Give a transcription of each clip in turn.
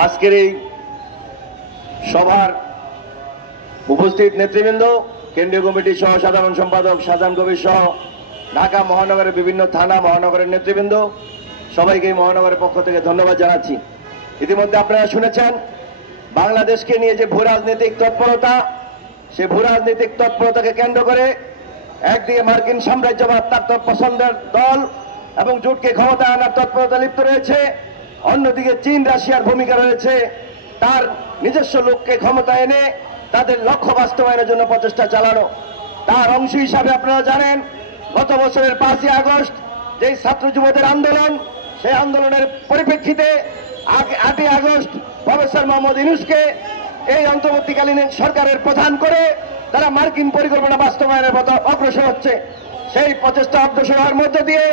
আজকের এই সভার উপস্থিত নেতৃবৃন্দ, কেন্দ্রীয় কমিটির সহ সাধারণ সম্পাদক সাধারণ কবির সহ ঢাকা মহানগরের বিভিন্ন থানা মহানগরের নেতৃবৃন্দ, সবাইকে মহানগরের পক্ষ থেকে ধন্যবাদ জানাচ্ছি। ইতিমধ্যে আপনারা শুনেছেন, বাংলাদেশকে নিয়ে যে ভূ রাজনৈতিক তৎপরতা, সে ভূ রাজনৈতিক তৎপরতাকে কেন্দ্র করে একদিকে মার্কিন সাম্রাজ্যবাদ, তার পছন্দের দল এবং জোটকে ক্ষমতা আনার তৎপরতা লিপ্ত রয়েছে। অন্যদিকে চীন, রাশিয়ার ভূমিকা রয়েছে। তার নিজস্ব লোককে ক্ষমতা এনে তাদের লক্ষ্য বাস্তবায়নের জন্য প্রচেষ্টা চালানো। তার অংশ হিসাবে আপনারা জানেন, গত বছরের পাঁচই আগস্ট যেই ছাত্র যুবদের আন্দোলন, সেই আন্দোলনের পরিপ্রেক্ষিতে আটই আগস্ট প্রফেসর মোহাম্মদ ইনুসকে এই অন্তর্বর্তীকালীন সরকারের প্রধান করে তারা মার্কিন পরিকল্পনা বাস্তবায়নের পথে অগ্রসর হচ্ছে। সেই প্রচেষ্টা অগ্রসর হওয়ার মধ্য দিয়ে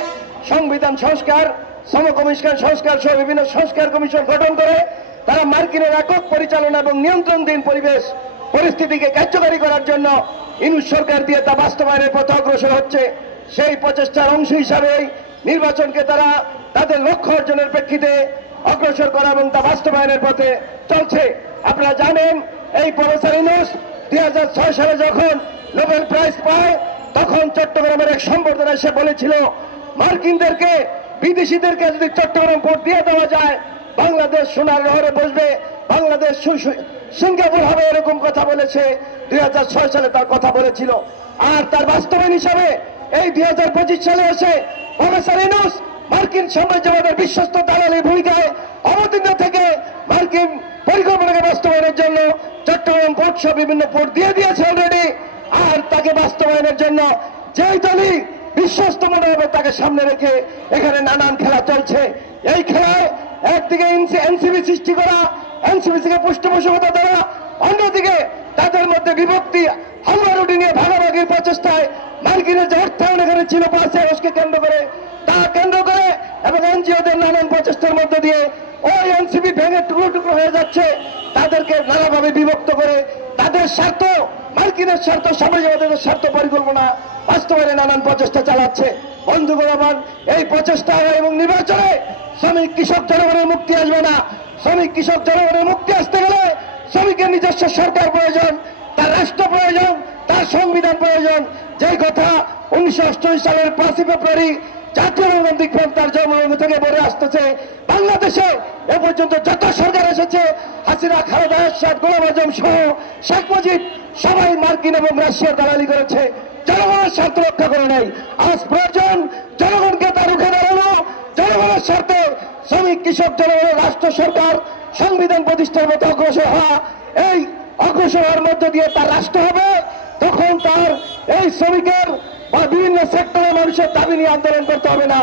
সংবিধান সংস্কার সম কমিশন সংস্কার সহ বিভিন্ন সংস্কার কমিশন গঠন করে তারা মার্কিনের একক পরিচালনা এবং নিয়ন্ত্রণধীন পরিবেশ পরিস্থিতিকে কার্যকারী করার জন্য ইনুস সরকার দিয়ে তা বাস্তবায়নের পথে অগ্রসর হচ্ছে। সেই প্রচেষ্টার অংশ হিসাবেই নির্বাচনকে তারা তাদের লক্ষ্য অর্জনের প্রেক্ষিতে অগ্রসর করা এবং তা বাস্তবায়নের পথে চলছে। আপনারা জানেন, এই প্রফেসর ইনুস দুই হাজার ছয় সালে যখন নোবেল প্রাইজ পায়, তখন চট্টগ্রামের এক সম্বর্ধনা সে বলেছিল, মার্কিনদেরকে বিদেশিদেরকে যদি চট্টগ্রাম পোর্ট দিয়ে দেওয়া যায়, বাংলাদেশ সোনার শহরে বসবে, বাংলাদেশ সিঙ্গাপুর হবে এরকম কথা বলেছে, দুই হাজার ছয় সালে তার কথা বলেছিল। আর তার বাস্তবায়ন হিসাবে এই দুই হাজার পঁচিশ সালে এসে প্রফেসর ইনুস মার্কিন সাম্রাজ্যবাদের বিশ্বস্ত দালালির ভূমিকায় অবতীর্ণ থেকে মার্কিন পরিকল্পনাকে বাস্তবায়নের জন্য চট্টগ্রাম পোর্ট সহ বিভিন্ন পোর্ট দিয়ে দিয়েছে অলরেডি আর তাকে বাস্তবায়নের জন্য যেই দলই বিশ্বস্ত মনে হবে তাকে সামনে রেখে এখানে নানান খেলা চলছে। এই খেলায় একদিকে এনসিবি সৃষ্টি করা, এনসিবি থেকে পৃষ্ঠপোষকতা দেওয়া, অন্যদিকে তাদের মধ্যে বিভক্তি, হামলা রুটি নিয়ে ভাগাভাগির প্রচেষ্টায় মার্কিনের যে অর্থায়ন এখানে ছিল পাঁচ আগস্টকে কেন্দ্র করে, তা কেন্দ্র করে এবং এনজিওদের নানান প্রচেষ্টার মধ্য দিয়ে ওই এনসিবি ভেঙে টুকরো টুকরো হয়ে যাচ্ছে। তাদেরকে নানাভাবে বিভক্ত করে তাদের স্বার্থ, মার্কিনের স্বার্থ সাম্রাজ্যবাদের স্বার্থ পরিকল্পনা বাস্তবায়নে নানান প্রচেষ্টা চালাচ্ছে। বন্ধুগণ আমার, এই প্রচেষ্টা এবং নির্বাচনে শ্রমিক, কৃষক, জনগণের মুক্তি আসবে না। শ্রমিক, কৃষক, জনগণের মুক্তি আসতে গেলে শ্রমিকের নিজস্ব সরকার প্রয়োজন, তার রাষ্ট্র প্রয়োজন, তার সংবিধান প্রয়োজন। যেই কথা উনিশশো অষ্টআশি সালের পাঁচই ফেব্রুয়ারি জাতীয় রোমান্টিক ফ্রন্ট তার জন্মভূমি থেকে বলে আসতেছে বাংলাদেশে এ পর্যন্ত যত সরকার এসেছে, হাসিনা, খালেদা এরশাদ গোলাম আজম সহ শেখ মুজিব, সবাই মার্কিন এবং রাশিয়ার দালালি করেছে। জনগণের স্বার্থ রক্ষা করে নাই। আজ প্রয়োজন জনগণকে তার রুখে দাঁড়ানো। জনগণের স্বার্থে শ্রমিক, কৃষক, জনগণের রাষ্ট্র সরকার, সংবিধান প্রতিষ্ঠার মতো অগ্রসর হওয়া, এই অগ্রসর হওয়ার মধ্য দিয়ে তার রাষ্ট্র হবে। তখন তার এই শ্রমিকের বা বিভিন্ন সেক্টরের মানুষের দাবি নিয়ে আন্দোলন করতে হবে না।